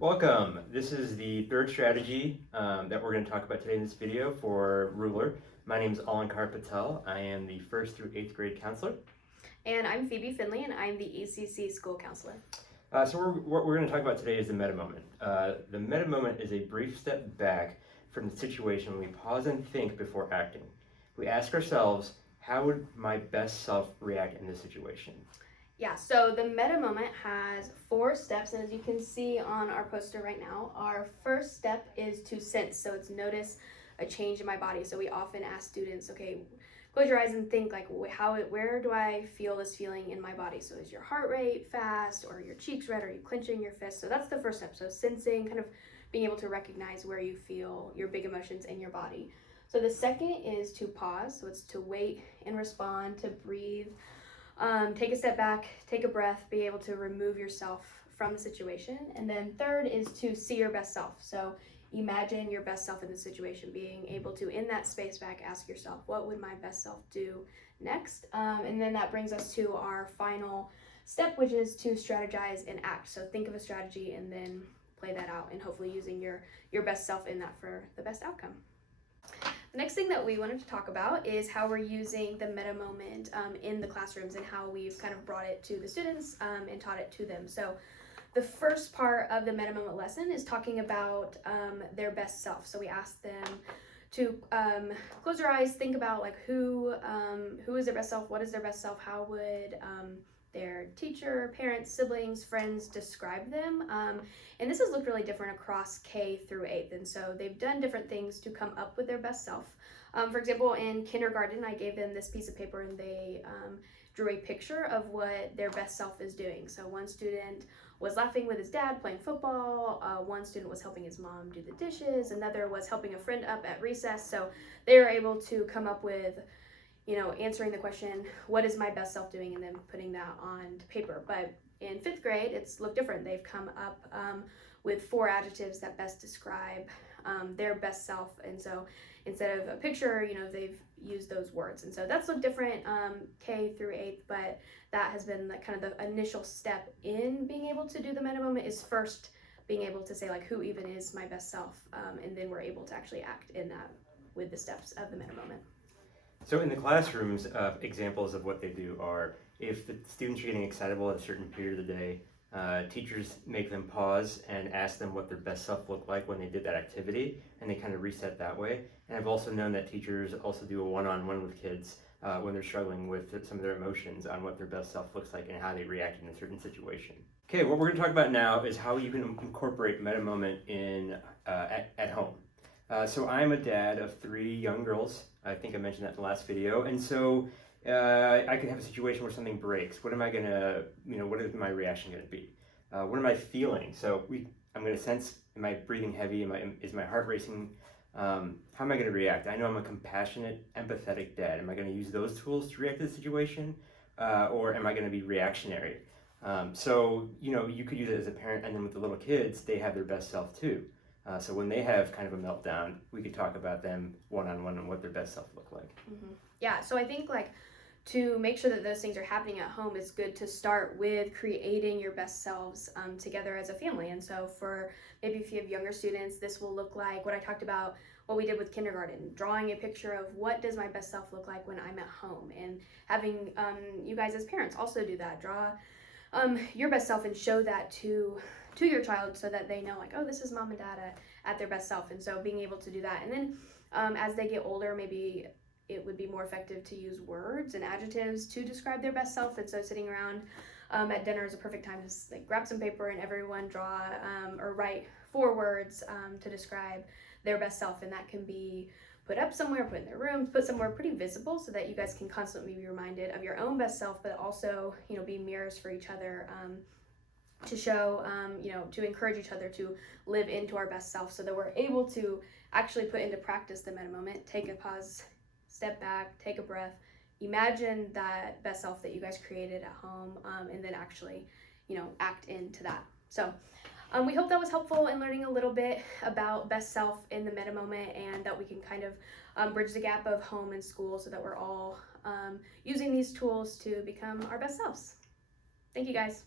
Welcome. This is the third strategy that we're going to talk about today in this video for Ruler. My name is Alankar Patel. I am the 1st through 8th grade counselor. And I'm Phoebe Finley, and I'm the ECC school counselor. What we're going to talk about today is the MetaMoment. The MetaMoment is a brief step back from the situation when we pause and think before acting. We ask ourselves, how would my best self react in this situation? Yeah, so the MetaMoment has 4 steps, and as you can see on our poster right now, our first step is to sense. So it's notice a change in my body. So we often ask students, okay, close your eyes and think like, where do I feel this feeling in my body? So is your heart rate fast, or your cheeks red? Are you clenching your fists? So that's the first step. So sensing, kind of being able to recognize where you feel your big emotions in your body. So the second is to pause. So it's to wait and respond, to breathe. Take a step back, take a breath, be able to remove yourself from the situation. And then third is to see your best self. So imagine your best self in the situation, being able to, in that space back, ask yourself, what would my best self do next? And then that brings us to our final step, which is to strategize and act. So think of a strategy and then play that out, and hopefully using your best self in that for the best outcome. The next thing that we wanted to talk about is how we're using the MetaMoment in the classrooms, and how we've kind of brought it to the students and taught it to them. So the first part of the MetaMoment lesson is talking about their best self. So we asked them to close their eyes, think about like who is their best self, what is their best self, how would their teacher, parents, siblings, friends describe them. And this has looked really different across K through 8th. And so they've done different things to come up with their best self. For example, in kindergarten, I gave them this piece of paper and they drew a picture of what their best self is doing. So one student was laughing with his dad playing football. One student was helping his mom do the dishes. Another was helping a friend up at recess. So they were able to come up with, answering the question, what is my best self doing, and then putting that on paper. But in 5th grade, it's looked different. They've come up with 4 adjectives that best describe their best self. And so instead of a picture, they've used those words. And so that's looked different K through 8th, but that has been like kind of the initial step in being able to do the MetaMoment, is first being able to say like, who even is my best self? And then we're able to actually act in that with the steps of the MetaMoment. So in the classrooms, examples of what they do are, if the students are getting excitable at a certain period of the day, teachers make them pause and ask them what their best self looked like when they did that activity, and they kind of reset that way. And I've also known that teachers also do a one-on-one with kids when they're struggling with some of their emotions on what their best self looks like and how they react in a certain situation. Okay, what we're going to talk about now is how you can incorporate MetaMoment in at home. So I'm a dad of 3 young girls. I think I mentioned that in the last video. And so I could have a situation where something breaks. What am I gonna, what is my reaction gonna be? What am I feeling? So I'm gonna sense, am I breathing heavy? Is my heart racing? How am I gonna react? I know I'm a compassionate, empathetic dad. Am I gonna use those tools to react to the situation? Or am I gonna be reactionary? So you could use it as a parent, and then with the little kids, they have their best self too. So when they have kind of a meltdown, we could talk about them one-on-one and what their best self look like. Mm-hmm. Yeah, so I think like to make sure that those things are happening at home, it's good to start with creating your best selves together as a family. And so for maybe if you have younger students, this will look like what I talked about, what we did with kindergarten, drawing a picture of what does my best self look like when I'm at home, and having you guys as parents also do that. Draw your best self and show that to your child, so that they know like, oh, this is mom and dad at their best self. And so being able to do that, and then as they get older, maybe it would be more effective to use words and adjectives to describe their best self. And so sitting around at dinner is a perfect time to like grab some paper and everyone draw or write 4 words to describe their best self, and that can be put up somewhere, put in their rooms, put somewhere pretty visible, so that you guys can constantly be reminded of your own best self, but also be mirrors for each other, to show, to encourage each other to live into our best self, so that we're able to actually put into practice the MetaMoment. Take a pause, step back, take a breath, imagine that best self that you guys created at home, and then actually, act into that. So we hope that was helpful in learning a little bit about best self in the MetaMoment, and that we can kind of bridge the gap of home and school, so that we're all using these tools to become our best selves. Thank you guys.